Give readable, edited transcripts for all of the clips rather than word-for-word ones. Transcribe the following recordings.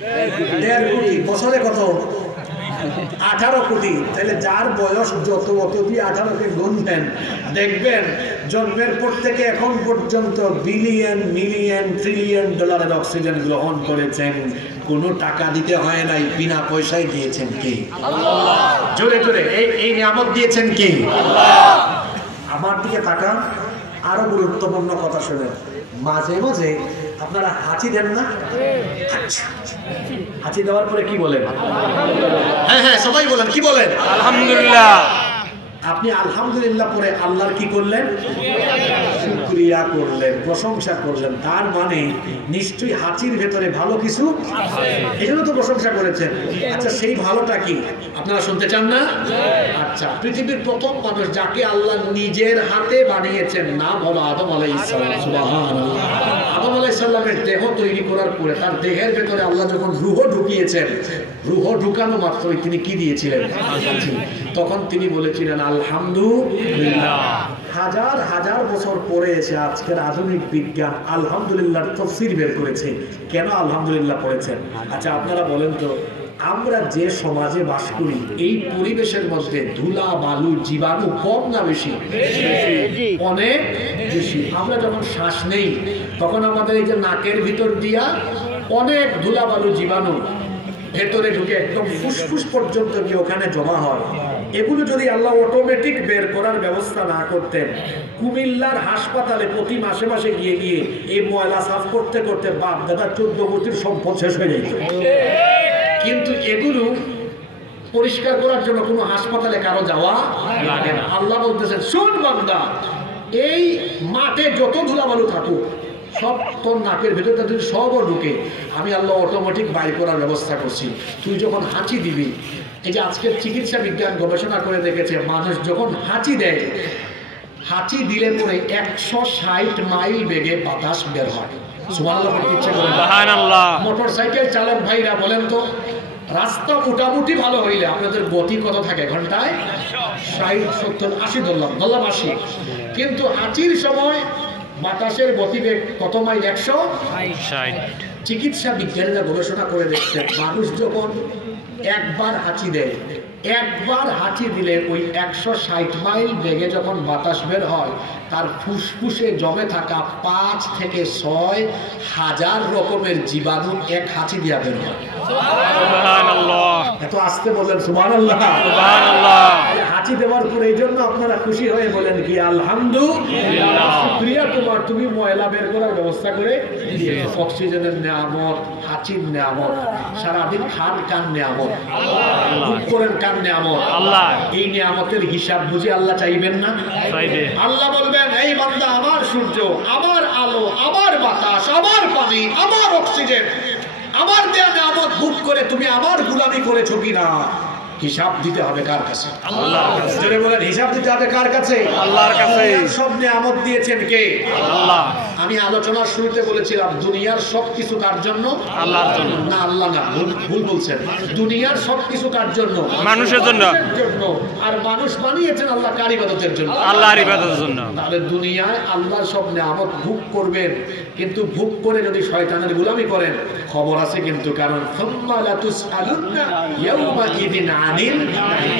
1.5 কোটি, বছরে কত? 18 কোটি। তাহলে যার বয়স যত অত দিয়ে 18কে গুনবেন, দেখবেন জন্মের পর থেকে এখন পর্যন্ত বিলিয়ন মিলিয়ন ট্রিলিয়ন ডলারের অক্সিজেন গ্রহণ করেছেন, কোনো টাকা দিতে হয় নাই, বিনা পয়সায় দিয়েছেন কে? আল্লাহ। জোরে জোরে এই নিয়ামত দিয়েছেন কে? আল্লাহ। আমার দিকে তাকান, আরো গুরুত্বপূর্ণ কথা শুনেন। মাঝে মাঝে আপনারা হাঁচি দেন না? হাঁচি দেওয়ার পরে কি বলেন? হ্যাঁ হ্যাঁ, সবাই বলেন, কি বলেন? আলহামদুলিল্লাহ। আপনি আলহামদুলিল্লাহ পরে আল্লাহর কি করলেন? শুকরিয়া করলেন, প্রশংসা করলেন। তার মানে নিশ্চয়ই হাঁচির ভেতরে ভালো কিছু, এই জন্য তো প্রশংসা করেছেন। আচ্ছা, সেই ভালোটা কি আপনারা শুনতে চান না? আচ্ছা, পৃথিবীর প্রথম মানুষ যাকে আল্লাহ নিজের হাতে বানিয়েছেন, নাম হলো আদম আলাইহিস সালাম। সুবহানাল্লাহ। আদম আলাইহিস সালামের দেহ তৈরি করার পরে তার দেহের ভেতরে আল্লাহ যখন রূহ ঢুকিয়েছেন, রূহ ঢুকানো মাত্রই তিনি কি দিয়েছিলেন? তখন তিনি বলেছিলেন আলহামদুলিল্লাহ। হাজার হাজার বছর পরে এসে আজকের আধুনিক বিজ্ঞান আলহামদুলিল্লাহর তাফসীর বের করেছে। কেন আলহামদুলিল্লাহ পড়েছেন? আচ্ছা, আপনারা বলেন তো, আমরা যে সমাজে বাস করি, এই পরিবেশের মধ্যে ধুলা বালু জীবাণু কম না বেশি? অনেক বেশি। আমরা যখন শ্বাস নেই তখন আমাদের এই যে নাকের ভিতর দিয়া অনেক ধুলা বালু জীবাণু ভেতরে ঢুকে একদম ফুসফুস পর্যন্ত গিয়ে ওখানে জমা হয়। এগুলো যদি আল্লাহ অটোমেটিক বের করার ব্যবস্থা না করতেন, কুমিল্লার হাসপাতালে প্রতি মাসে মাসে গিয়ে গিয়ে এই ময়লা সাফ করতে করতে বাপ দাদা 14 কোটির সম্পদ শেষ হয়ে যেত। কিন্তু এগুলো পরিষ্কার করার জন্য কোনো হাসপাতালে কারো যাওয়া লাগে না। আল্লাহ বলতেছেন, শোন বান্দা, এই মাঠে যত ধুলাবালু থাকুক সব তোর নাকের ভেতরটা যদি সবও ঢুকে, আমি আল্লাহ অটোমেটিক বাইর করার ব্যবস্থা করছি। তুই যখন হাঁচি দিবি, এই যে আজকের চিকিৎসা বিজ্ঞান গবেষণা করে দেখেছে, মানুষ যখন হাঁচি দেয়, হাঁচি দিলে পরে 160 মাইল বেগে বাতাস বের হয়। সুবহানাল্লাহ বলতে ইচ্ছে করে। সুবহানাল্লাহ। মোটরসাইকেল চালক ভাইরা বলেন তো, রাস্তা মোটামুটি ভালো হইলে আপনাদের গতি কত থাকে? ঘন্টায় 60 70 80 ধরলাম 80। কিন্তু হাঁচির সময় বাতাসের গতিবেগ কত মাইল? 160। চিকিৎসা বিজ্ঞানীরা গবেষণা করে দেখছেন, মানুষ যখন একবার হাঁচি দেয়, একবার হাঁচি দিলে ওই 160 মাইল বেগে যখন বাতাস বের হয়, তার ফুসফুসে জমে থাকা 5 থেকে 6 হাজার রকমের জীবাণু এক হাঁচি দিয়া বের হয়। সুবহানাল্লাহ। এত আস্তে বলেন সুবহানাল্লাহ। সুবহানাল্লাহ। হাঁচি দেওয়ার পরে এই জন্য আপনারা খুশি হয়ে বলেন কি? আলহামদুলিল্লাহ। শুকরিয়া তোমার, তুমি ময়লা বের করার ব্যবস্থা করে দিয়েছো। অক্সিজেনের নিয়ামত, হাঁচির নিয়ামত, সারাদিন খান কান নিয়ামত, বুক করেন কান নিয়ামত। আল্লাহ এই নিয়ামতের হিসাব বুঝি আল্লাহ চাইবেন না? চাইবে। আল্লাহ বলবেন, এই বান্দা, আমার সূর্য, আমার আলো, আমার বাতাস, আমার পানি, আমার অক্সিজেন, আমার দেয়া নিয়ামত ভোগ করে তুমি আমার গোলামি করেছো কিনা? হিসাব দিতে হবে কার কাছে? আল্লাহর কাছে। জোরে বলেন, হিসাব দিতে হবে কার কাছে? আল্লাহর কাছে। সব নিয়ামত দিয়েছেন কে? আল্লাহ। আমি আলোচনার শুরুতে বলেছিলাম, দুনিয়ার সবকিছু কার জন্য? আল্লাহর জন্য। না, আল্লাহ না, ভুল বলছেন। দুনিয়ার সবকিছু কার জন্য? মানুষের জন্য। আর মানুষ বানিয়েছেন আল্লাহ কার ইবাদতের জন্য? আল্লাহর ইবাদতের জন্য। তাহলে দুনিয়ায় আল্লাহর সব নিয়ামত ভোগ করবেন, কিন্তু ভোগ করে যদি শয়তানের গোলামি করেন, খবর আছে কিন্তু। কারণ সুম্মা লাতুসআলুন্না ইয়াওমাইযিন আনিল নাঈম।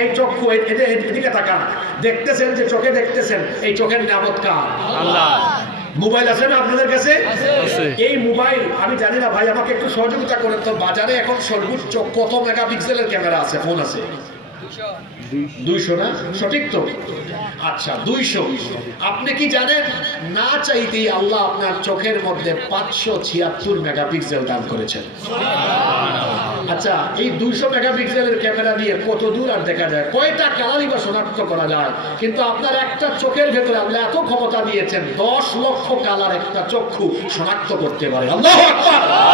এই চক্ষু, এদিকে তাকান, দেখতেছেন যে চোখে দেখতেছেন, এই চোখের নিয়ামত কার? আল্লাহ। মোবাইল আছে না আপনাদের কাছে? এই মোবাইল, আমি জানি না ভাই, আমাকে একটু সহযোগিতা করেন তো। বাজারে এখন সর্বোচ্চ কত মেগাপিক্সেলের ক্যামেরা আছে, ফোন আছে? 200 না? সঠিক তো? আচ্ছা, 200। আপনি কি জানেন, না চাইতেই আল্লাহ আপনার চোখের মধ্যে 576 মেগাপিক্সেল দান করেছেন। আচ্ছা, এই 200 মেগাপিক্সেলের ক্যামেরা দিয়ে কত দূর আর দেখা যায়? কয়টা কালারই বা শনাক্ত করা যায়? কিন্তু আপনার একটা চোখের ভেতরে আল্লাহ এত ক্ষমতা দিয়েছেন, 10 লক্ষ কালার একটা চক্ষু শনাক্ত করতে পারে। আল্লাহু আকবার।